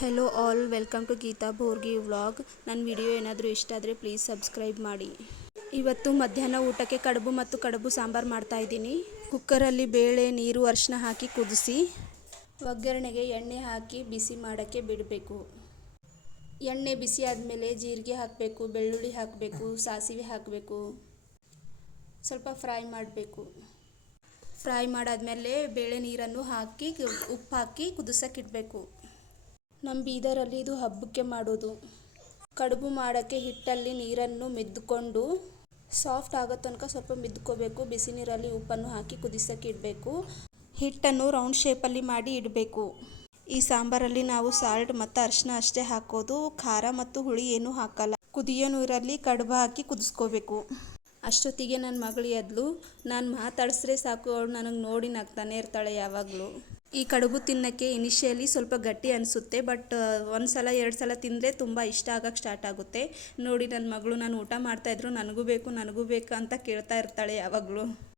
Hello all, welcome to Geetha Borgi vlog. ನನ್ನ video ಏನಾದರೂ ಇಷ್ಟ ಆದರೆ ಪ್ಲೀಸ್ ಸಬ್ಸ್ಕ್ರೈಬ್ ಮಾಡಿ. ಇವತ್ತು ಮಧ್ಯಾಹ್ನ ಊಟಕ್ಕೆ ಕಡುಬು ಮತ್ತು ಕಡುಬು ಸಾಂಬಾರು ಮಾಡ್ತಾಯಿದ್ದೀನಿ. ಕುಕ್ಕರಲ್ಲಿ ಬೇಳೆ, ನೀರು, ಅರಿಶಿನ ಹಾಕಿ ಕುದಿಸಿ ಒಗ್ಗರಣೆಗೆ ಎಣ್ಣೆ ಹಾಕಿ ಬಿಸಿ ಮಾಡೋಕ್ಕೆ ಬಿಡಬೇಕು. ಎಣ್ಣೆ ಬಿಸಿ ಆದಮೇಲೆ ಜೀರಿಗೆ ಹಾಕಬೇಕು, ಬೆಳ್ಳುಳ್ಳಿ ಹಾಕಬೇಕು, ಸಾಸಿವೆ ಹಾಕಬೇಕು, ಸ್ವಲ್ಪ ಫ್ರೈ ಮಾಡಬೇಕು. ಫ್ರೈ ಮಾಡಾದಮೇಲೆ ಬೇಳೆ ನೀರನ್ನು ಹಾಕಿ ಉಪ್ಪು ಹಾಕಿ ಕುದಿಸೋಕ್ಕಿಡಬೇಕು. ನಮ್ಮ ಬೀದರಲ್ಲಿ ಇದು ಹಬ್ಬಕ್ಕೆ ಮಾಡೋದು. ಕಡುಬು ಮಾಡೋಕ್ಕೆ ಹಿಟ್ಟಲ್ಲಿ ನೀರನ್ನು ಮಿದ್ದುಕೊಂಡು ಸಾಫ್ಟ್ ಆಗೋ ತನಕ ಸ್ವಲ್ಪ ಮಿದ್ಕೋಬೇಕು. ಬಿಸಿ ನೀರಲ್ಲಿ ಉಪ್ಪನ್ನು ಹಾಕಿ ಕುದಿಸೋಕ್ಕೆ ಇಡಬೇಕು. ಹಿಟ್ಟನ್ನು ರೌಂಡ್ ಶೇಪಲ್ಲಿ ಮಾಡಿ ಇಡಬೇಕು. ಈ ಸಾಂಬಾರಲ್ಲಿ ನಾವು ಸಾಲ್ಟ್ ಮತ್ತು ಅರಿಶಿನ ಅಷ್ಟೇ ಹಾಕೋದು, ಖಾರ ಮತ್ತು ಹುಳಿ ಏನೂ ಹಾಕಲ್ಲ. ಕುದಿಯೋ ನೀರಲ್ಲಿ ಕಡುಬು ಹಾಕಿ ಕುದಿಸ್ಕೋಬೇಕು. ಅಷ್ಟೊತ್ತಿಗೆ ನನ್ನ ಮಗಳು ಎದ್ಲು. ನಾನು ಮಾತಾಡಿಸ್ರೆ ಸಾಕು, ಅವಳು ನನಗೆ ನೋಡಿ ನಗ್ತಾನೆ ಇರ್ತಾಳೆ ಯಾವಾಗಲೂ. ಈ ಕಡುಬು ತಿನ್ನೋಕ್ಕೆ ಇನಿಷಿಯಲಿ ಸ್ವಲ್ಪ ಗಟ್ಟಿ ಅನಿಸುತ್ತೆ, ಬಟ್ ಒಂದು ಸಲ 2 ಸಲ ತಿಂದರೆ ತುಂಬ ಇಷ್ಟ ಆಗೋಕ್ಕೆ ಸ್ಟಾರ್ಟ್ ಆಗುತ್ತೆ. ನೋಡಿ ನನ್ನ ಮಗಳು ನಾನು ಊಟ ಮಾಡ್ತಾಯಿದ್ರು ನನಗೂ ಬೇಕು ಅಂತ ಕೇಳ್ತಾ ಇರ್ತಾಳೆ ಯಾವಾಗಲೂ.